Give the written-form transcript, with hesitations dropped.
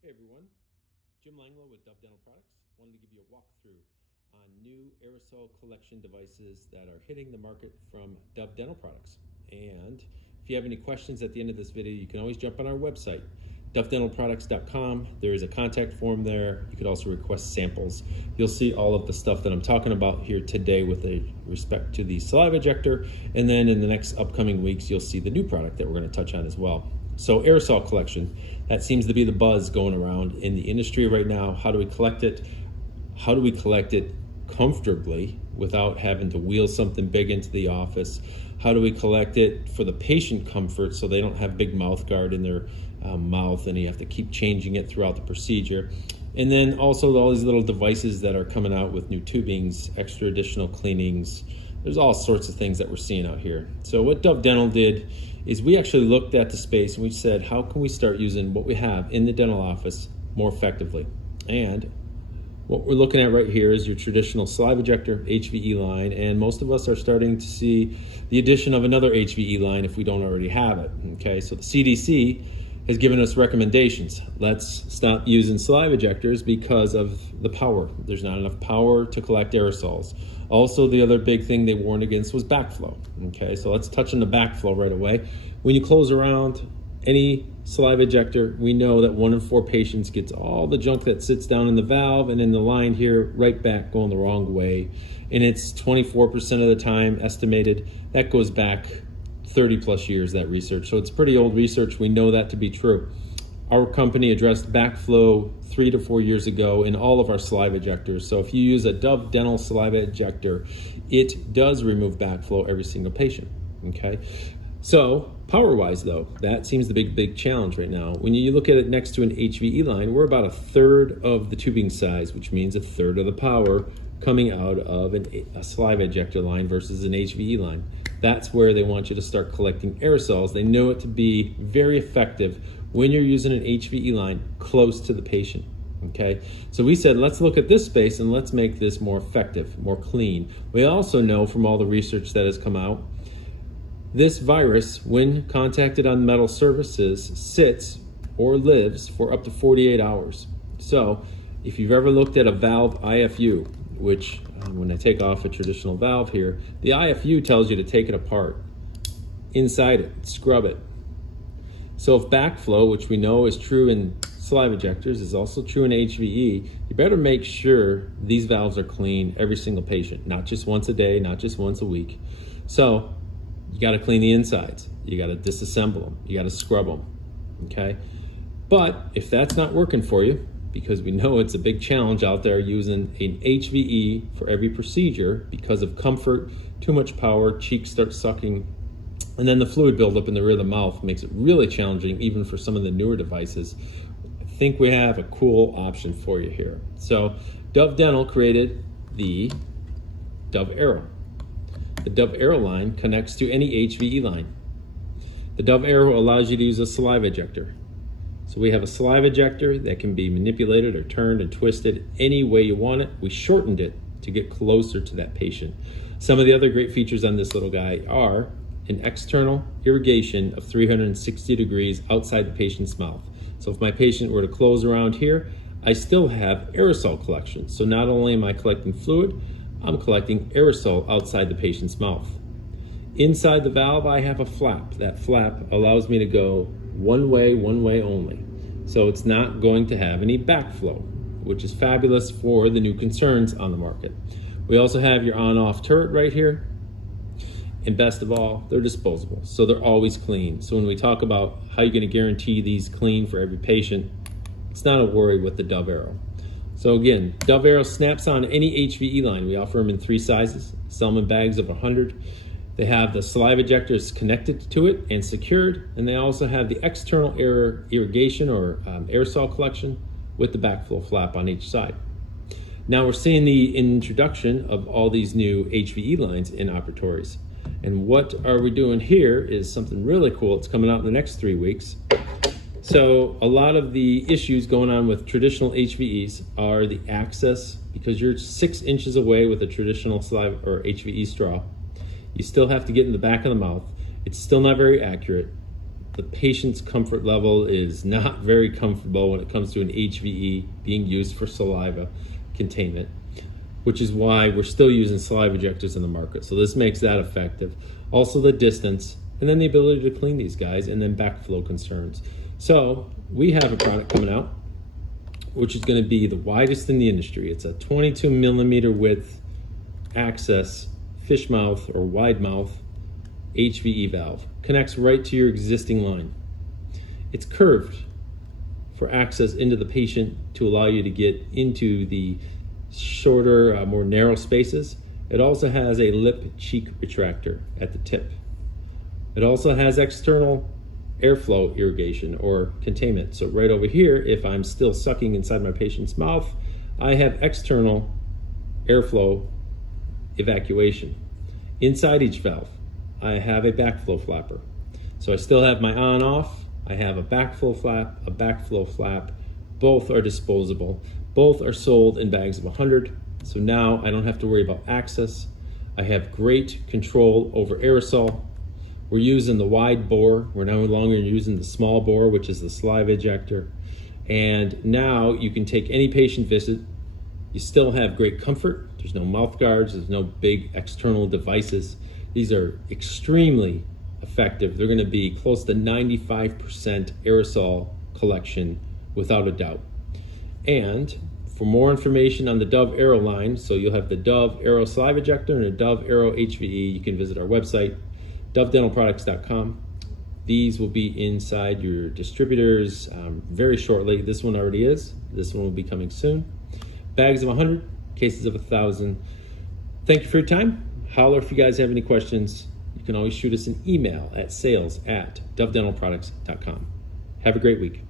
Hey everyone, Jim Langlow with Dove Dental Products. Wanted to give you a walkthrough on new aerosol collection devices that are hitting the market from Dove Dental Products. And if you have any questions at the end of this video, you can always jump on our website, dovedentalproducts.com. There is a contact form there. You could also request samples. You'll see all of the stuff that I'm talking about here today with respect to the saliva ejector. And then in the next upcoming weeks, you'll see the new product that we're going to touch on as well. So aerosol collection, that seems to be the buzz going around in the industry right now. How do we collect it? How do we collect it comfortably without having to wheel something big into the office? How do we collect it for the patient comfort so they don't have big mouth guard in their mouth and you have to keep changing it throughout the procedure? And then also all these little devices that are coming out with new tubings, extra additional cleanings. There's all sorts of things that we're seeing out here. So what Dove Dental did is we actually looked at the space and we said, how can we start using what we have in the dental office more effectively? And what we're looking at right here is your traditional saliva ejector HVE line, and most of us are starting to see the addition of another HVE line if we don't already have it. Okay, so the CDC has given us recommendations. Let's stop using saliva ejectors because of the power. There's not enough power to collect aerosols. Also, the other big thing they warned against was backflow. Okay, so let's touch on the backflow right away. When you close around any saliva ejector, we know that 1 in 4 patients gets all the junk that sits down in the valve and in the line here right back going the wrong way. And it's 24% of the time estimated. That goes back 30 plus years, that research. So it's pretty old research. We know that to be true. Our company addressed backflow 3 to 4 years ago in all of our saliva ejectors. So if you use a Dove Dental saliva ejector, it does remove backflow every single patient, okay? So power-wise though, that seems the big challenge right now. When you look at it next to an HVE line, we're about 1/3 of the tubing size, which means 1/3 of the power coming out of a saliva ejector line versus an HVE line. That's where they want you to start collecting aerosols. They know it to be very effective when you're using an HVE line close to the patient, okay? So we said, let's look at this space and let's make this more effective, more clean. We also know from all the research that has come out, this virus, when contacted on metal surfaces, sits or lives for up to 48 hours. So if you've ever looked at a valve IFU, which when I take off a traditional valve here, the IFU tells you to take it apart, inside it, scrub it. So if backflow, which we know is true in saliva ejectors, is also true in HVE, you better make sure these valves are clean every single patient, not just once a day, not just once a week. So you got to clean the insides. You got to disassemble them. You got to scrub them, okay? But if that's not working for you, because we know it's a big challenge out there using an HVE for every procedure because of comfort, too much power, cheeks start sucking, and then the fluid buildup in the rear of the mouth makes it really challenging even for some of the newer devices. I think we have a cool option for you here. So Dove Dental created the Dove Aero. The Dove Aero line connects to any HVE line. The Dove Aero allows you to use a saliva ejector. So we have a saliva ejector that can be manipulated or turned and twisted any way you want it. We shortened it to get closer to that patient. Some of the other great features on this little guy are an external irrigation of 360 degrees outside the patient's mouth. So if my patient were to close around here, I still have aerosol collection. So not only am I collecting fluid, I'm collecting aerosol outside the patient's mouth. Inside the valve, I have a flap. That flap allows me to go one way only. So it's not going to have any backflow, which is fabulous for the new concerns on the market. We also have your on-off turret right here. And best of all, they're disposable, so they're always clean. So when we talk about how you're going to guarantee these clean for every patient, it's not a worry with the Dove Aero. So again, Dove Aero snaps on any HVE line. We offer them in 3 sizes, sell them in bags of 100. They have the saliva ejectors connected to it and secured, and they also have the external irrigation or aerosol collection with the backflow flap on each side. Now we're seeing the introduction of all these new HVE lines in operatories. And what are we doing here is something really cool. It's coming out in the next 3 weeks. So a lot of the issues going on with traditional HVEs are the access, because you're 6 inches away with a traditional saliva or HVE straw. You still have to get in the back of the mouth. It's still not very accurate. the patient's comfort level is not very comfortable when it comes to an HVE being used for saliva containment, which is why we're still using saliva ejectors in the market. So this makes that effective. Also the distance, and then the ability to clean these guys, and then backflow concerns. So we have a product coming out, which is going to be the widest in the industry. It's a 22 millimeter width access fish mouth or wide mouth HVE valve. Connects right to your existing line. It's curved for access into the patient to allow you to get into the shorter, more narrow spaces. It also has a lip cheek retractor at the tip. It also has external airflow irrigation or containment. So right over here, if I'm still sucking inside my patient's mouth, I have external airflow evacuation. Inside each valve, I have a backflow flapper. So I still have my on-off, I have a backflow flap, a backflow flap. Both are disposable. Both are sold in bags of 100. So now I don't have to worry about access. I have great control over aerosol. We're using the wide bore. We're no longer using the small bore, which is the saliva ejector. And now you can take any patient visit. You still have great comfort. There's no mouth guards. There's no big external devices. These are extremely effective. They're going to be close to 95% aerosol collection without a doubt. And for more information on the Dove Aero line, so you'll have the Dove Aero Saliva Ejector and the Dove Aero HVE, you can visit our website, dovedentalproducts.com. These will be inside your distributors very shortly. This one already is. This one will be coming soon. Bags of 100, cases of 1,000. Thank you for your time. Holler if you guys have any questions. You can always shoot us an email at sales@dovedentalproducts.com. Have a great week.